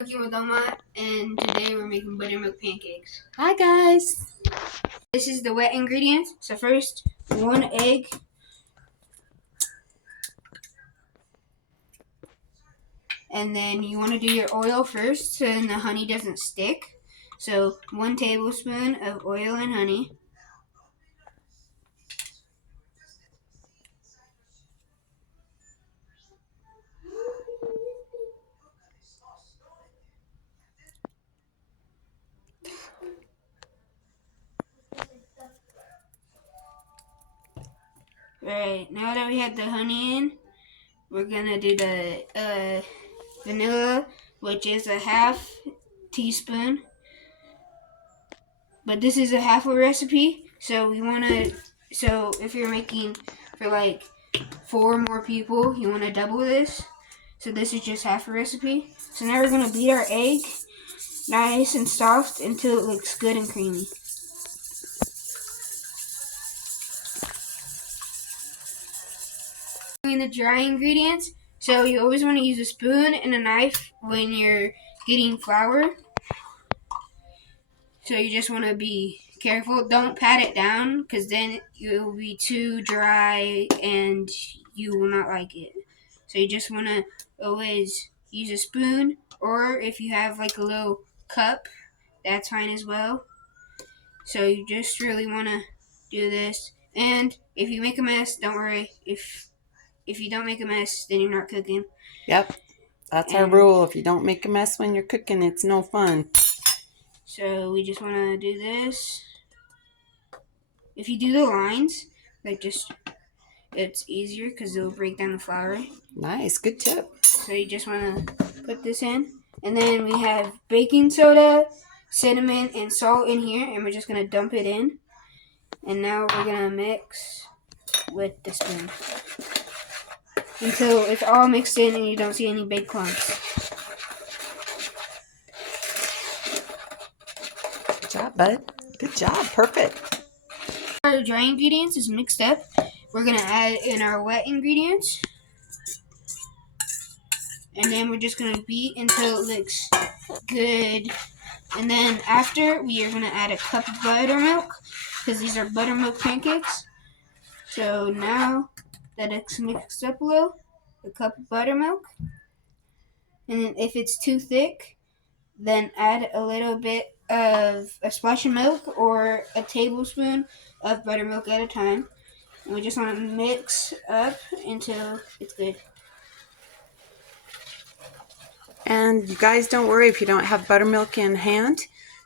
Cooking with Oma, and today we're making buttermilk pancakes. Hi guys! This is the wet ingredients. So first, 1 egg, and then you want to do your oil first so then the honey doesn't stick. So 1 tablespoon of oil and honey. Alright, now that we have the honey in, we're gonna do the vanilla, which is a half teaspoon. But this is a half a recipe, so so if you're making for like 4 more people, you want to double this. So this is just half a recipe. So now we're gonna beat our egg nice and soft until it looks good and creamy. In the dry ingredients, so you always want to use a spoon and a knife when you're getting flour. So you just want to be careful. Don't pat it down because then it will be too dry and you will not like it. So you just want to always use a spoon, or if you have like a little cup, that's fine as well. So you just really want to do this. And if you make a mess, don't worry. If you don't make a mess, then you're not cooking. Yep, that's our rule. If you don't make a mess when you're cooking, it's no fun. So we just want to do this. If you do the lines, it's easier because it'll break down the flour. Nice, good tip. So you just want to put this in. And then we have baking soda, cinnamon, and salt in here. And we're just going to dump it in. And now we're going to mix with the spoon until it's all mixed in and you don't see any big clumps. Good job, bud. Good job. Perfect. Our dry ingredients is mixed up. We're going to add in our wet ingredients. And then we're just going to beat until it looks good. And then after, we are going to add a cup of buttermilk because these are buttermilk pancakes. So now that it's mixed up a little, a cup of buttermilk. And then if it's too thick, then add a little bit of a splash of milk or a tablespoon of buttermilk at a time. And we just want to mix up until it's good. And you guys don't worry if you don't have buttermilk in hand.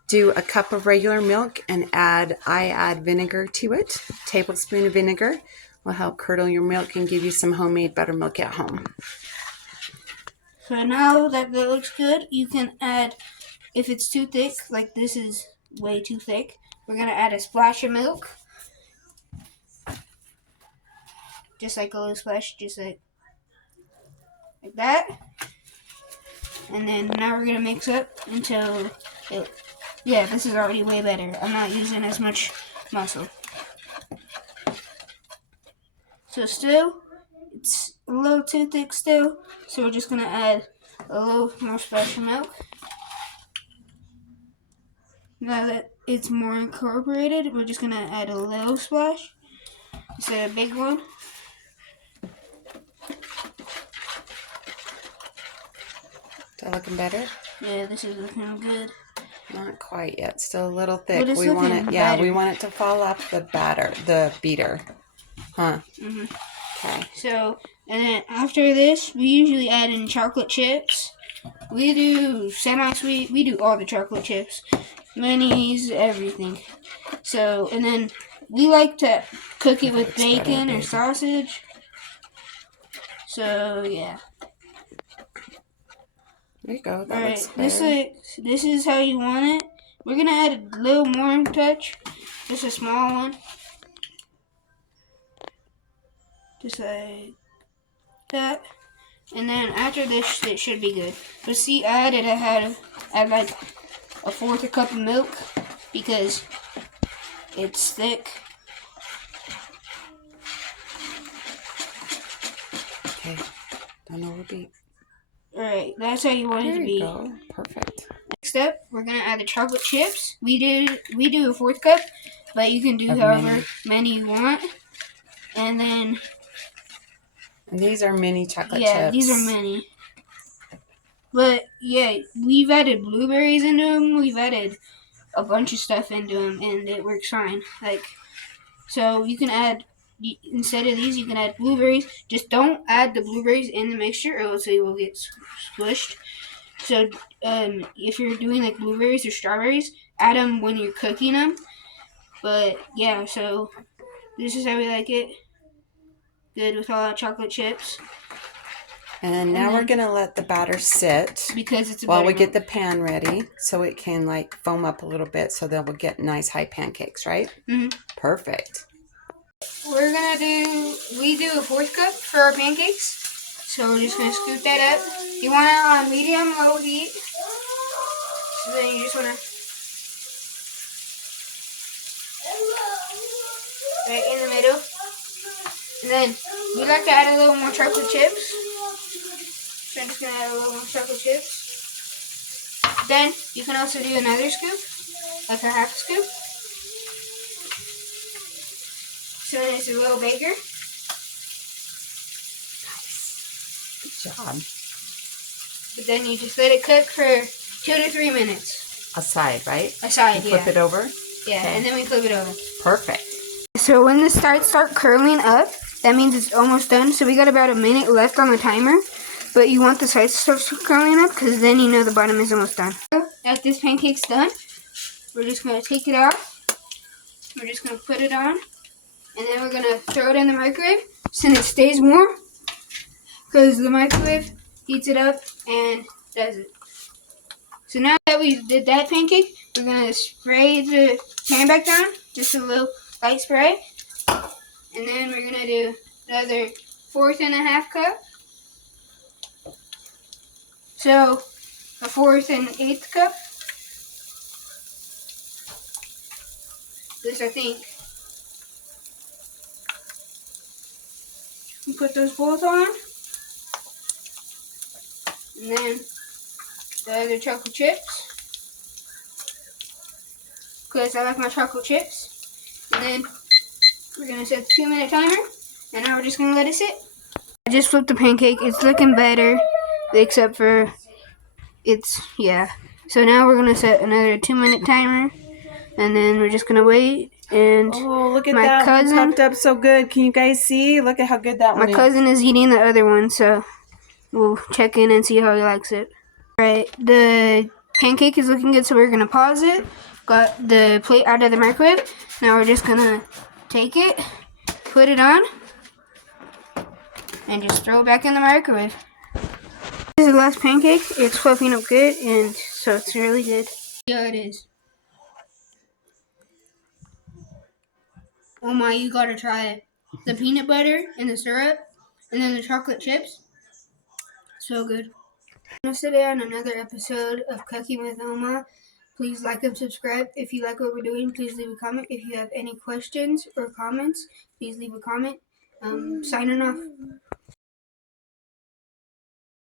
Do a cup of regular milk and I add vinegar to it. A tablespoon of vinegar will help curdle your milk and give you some homemade buttermilk at home. So now that looks good, you can add, if it's too thick, like this is way too thick, we're going to add a splash of milk. Just like a little splash, just like that. And then now we're going to mix up until this is already way better. I'm not using as much muscle. So still, it's a little too thick still. So we're just going to add a little more splash of milk. Now that it's more incorporated, we're just going to add a little splash instead of a big one. Is that looking better? Yeah, this is looking good. Not quite yet. Still a little thick. We want it. Yeah, we want it to fall off the beater. Huh? Mhm. Okay. So, and then after this, we usually add in chocolate chips. We do semi-sweet. We do all the chocolate chips, minis, everything. So, and then we like to cook it with bacon or sausage. So yeah. There you go. All right, this is how you want it. We're gonna add a little more touch, just a small one, just like that. And then after this, it should be good. But see, I had like a fourth a cup of milk because it's thick. Okay, don't overbeat. Alright, that's how you want it There to you be. go. Perfect. Next up, we're gonna add the chocolate chips. We do a 4th cup, but you can do however many you want. And then And these are mini chocolate yeah, chips. these are mini. But yeah, we've added blueberries into them. We've added a bunch of stuff into them, and it works fine. Like, so you can add, instead of these, you can add blueberries. Just don't add the blueberries in the mixture, or else they will get squished. So if you're doing like blueberries or strawberries, add them when you're cooking them. But yeah, so this is how we like it. Good with all our chocolate chips. And now we're going to let the batter sit Because it's a while we buttermilk. get the pan ready so it can like foam up a little bit so that we'll get nice high pancakes, right? Mm-hmm. Perfect. We do a 4th cup for our pancakes. So we're just going to scoop that up. You want it on medium, low heat. So then you just want to, right in the middle. And then we like to add a little more chocolate chips. So I'm just going to add a little more chocolate chips. Then you can also do another scoop, like a half scoop. So then it's a little bigger. Good job. But then you just let it cook for 2 to 3 minutes. Aside, right? Aside, Flip it over? Yeah, Okay. and then we flip it over. Perfect. So when this start curling up, that means it's almost done. So we got about a minute left on the timer. But you want the sides to start curling up because then you know the bottom is almost done. After this pancake's done, we're just going to take it off. We're just going to put it on. And then we're going to throw it in the microwave so it stays warm. Because the microwave heats it up and does it. So now that we did that pancake, we're going to spray the pan back down. Just a little light spray. And then we're going to do another 4.5 cup. So, a 4th and 8th cup. This, I think. You put those both on. And then the other chocolate chips. Because I like my chocolate chips. And then we're going to set the 2-minute timer. And now we're just going to let it sit. I just flipped the pancake. It's looking better. Except for yeah. So now we're going to set another 2-minute timer. And then we're just going to wait. And look at my that. cousin Popped up so good. Can you guys see? Look at how good that one is. My cousin is eating the other one, so we'll check in and see how he likes it. Alright, the pancake is looking good, so we're going to pause it. Got the plate out of the microwave. Now we're just going to take it, put it on, and just throw it back in the microwave. This is the last pancake. It's fluffing up good, and so it's really good. Yeah, it is. Oh my, you gotta try it. The peanut butter and the syrup, and then the chocolate chips. So good. Today on another episode of Cooking with Oma. Please like and subscribe. If you like what we're doing, please leave a comment. If you have any questions or comments, please leave a comment. Signing off.